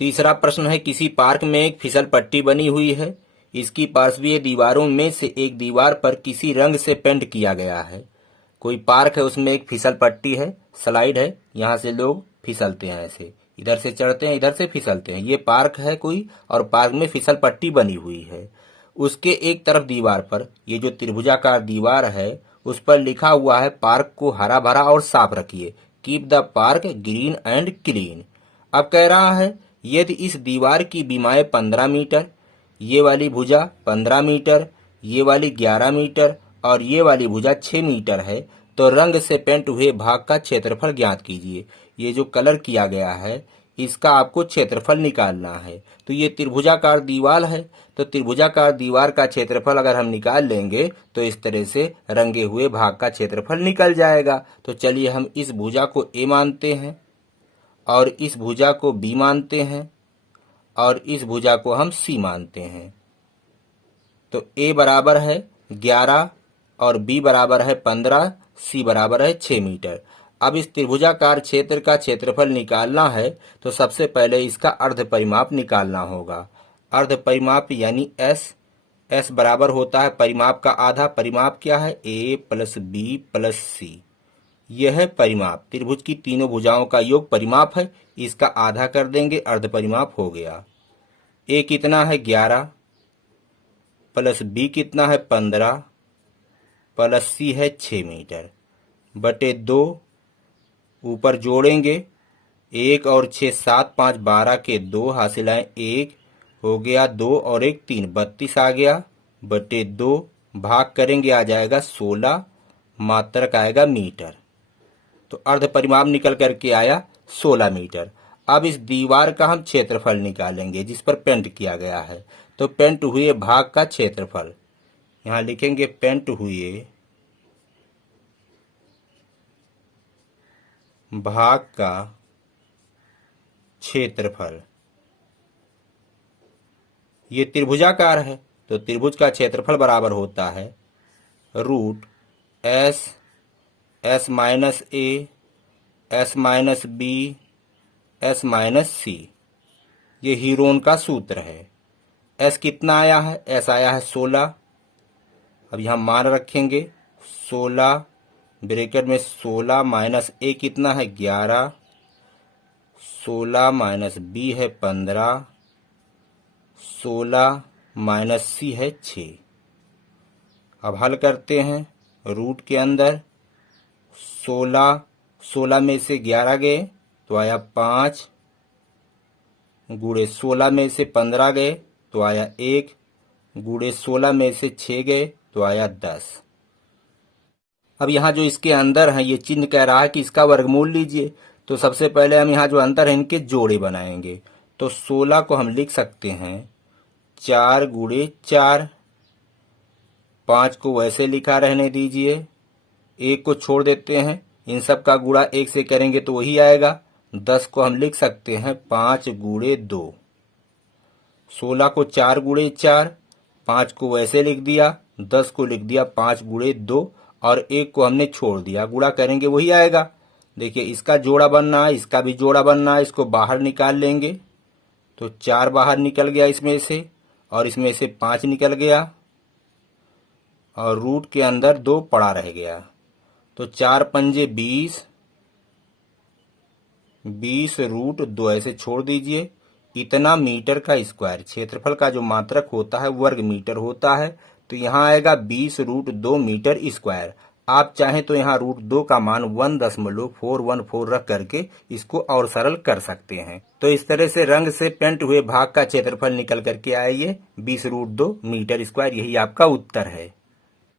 तीसरा प्रश्न है, किसी पार्क में एक फिसल पट्टी बनी हुई है। इसकी पार्श्वीय दीवारों में से एक दीवार पर किसी रंग से पेंट किया गया है। कोई पार्क है, उसमें एक फिसल पट्टी है, स्लाइड है, यहाँ से लोग फिसलते हैं, ऐसे इधर से चढ़ते हैं, इधर से फिसलते हैं। ये पार्क है कोई, और पार्क में फिसल पट्टी बनी हुई है। उसके एक तरफ दीवार पर, ये जो त्रिभुजाकार दीवार है, उस पर लिखा हुआ है, पार्क को हरा भरा और साफ रखिए, keep the park green and clean. अब कह रहा है, यदि इस दीवार की बीमाएं 15 मीटर, ये वाली भुजा 15 मीटर, ये वाली 11 मीटर और ये वाली भुजा 6 मीटर है, तो रंग से पेंट हुए भाग का क्षेत्रफल ज्ञात कीजिए। ये जो कलर किया गया है, इसका आपको क्षेत्रफल निकालना है। तो ये त्रिभुजाकार दीवार है, तो त्रिभुजाकार दीवार का क्षेत्रफल अगर हम निकाल लेंगे तो इस तरह से रंगे हुए भाग का क्षेत्रफल निकल जाएगा। तो चलिए हम इस भुजा को ए मानते हैं और इस भुजा को बी मानते हैं और इस भुजा को हम सी मानते हैं। तो ए बराबर है 11 और बी बराबर है 15, सी बराबर है 6 मीटर। अब इस त्रिभुजाकार क्षेत्र का क्षेत्रफल निकालना है, तो सबसे पहले इसका अर्ध परिमाप निकालना होगा। अर्ध परिमाप यानी एस बराबर होता है परिमाप का आधा। परिमाप क्या है? ए प्लस बी प्लस सी। यह है परिमाप। त्रिभुज की तीनों भुजाओं का योग परिमाप है, इसका आधा कर देंगे, अर्ध परिमाप हो गया। ए कितना है? 11 प्लस बी कितना है? 15 प्लस सी है 6 मीटर बटे 2। ऊपर जोड़ेंगे, 1 और 6 7 5 12 के 2 हासिल आए 1, हो गया 2 और 1 3, 32 आ गया बटे 2। भाग करेंगे, आ जाएगा 16, मात्रक आएगा मीटर। तो अर्ध परिमाप निकल करके आया 16 मीटर। अब इस दीवार का हम क्षेत्रफल निकालेंगे जिस पर पेंट किया गया है। तो पेंट हुए भाग का क्षेत्रफल, यहाँ लिखेंगे पेंट हुए भाग का क्षेत्रफल। ये त्रिभुजाकार है, तो त्रिभुज का क्षेत्रफल बराबर होता है root S minus A, S minus B, S minus C. ये हीरोन का सूत्र है। एस कितना आया है? एस आया है 16। अब यहाँ मान रखेंगे 16, ब्रैकेट में 16 माइनस ए कितना है? 11, 16 माइनस बी है 15, 16 माइनस सी है 6। अब हल करते हैं। रूट के अंदर 16 में से 11 गए तो आया 5, गुणे 16 में से 15 गए तो आया 1, गुणे 16 में से 6 गए तो आया 10। अब यहाँ जो इसके अंदर है, ये चिन्ह कह रहा है कि इसका वर्गमूल लीजिए। तो सबसे पहले हम यहाँ जो अंतर है इनके जोड़े बनाएंगे। तो 16 को हम लिख सकते हैं 4 गुणे 4, 5 को वैसे लिखा रहने दीजिए, 1 को छोड़ देते हैं, इन सब का गुणा 1 से करेंगे तो वही आएगा। 10 को हम लिख सकते हैं 5 गुणे 2। 16 को 4 गुणे 4, 5 को वैसे लिख दिया, 10 को लिख दिया 5 गुणे 2 और 1 को हमने छोड़ दिया, गुणा करेंगे वही आएगा। देखिए इसका जोड़ा बनना है, इसका भी जोड़ा बनना है, इसको बाहर निकाल लेंगे। तो 4 बाहर निकल गया इसमें से, और इसमें से 5 निकल गया, और रूट के अंदर 2 पड़ा रह गया। तो 4 पंजे 20, 20 रूट 2 ऐसे छोड़ दीजिए। इतना मीटर का स्क्वायर, क्षेत्रफल का जो मात्रक होता है वर्ग मीटर होता है। तो यहाँ आएगा 20 रूट 2 मीटर स्क्वायर। आप चाहें तो यहाँ रूट 2 का मान 1.414 रख करके इसको और सरल कर सकते हैं। तो इस तरह से रंग से पेंट हुए भाग का क्षेत्रफल निकल करके आइए 20 रूट 2 मीटर स्क्वायर। यही आपका उत्तर है।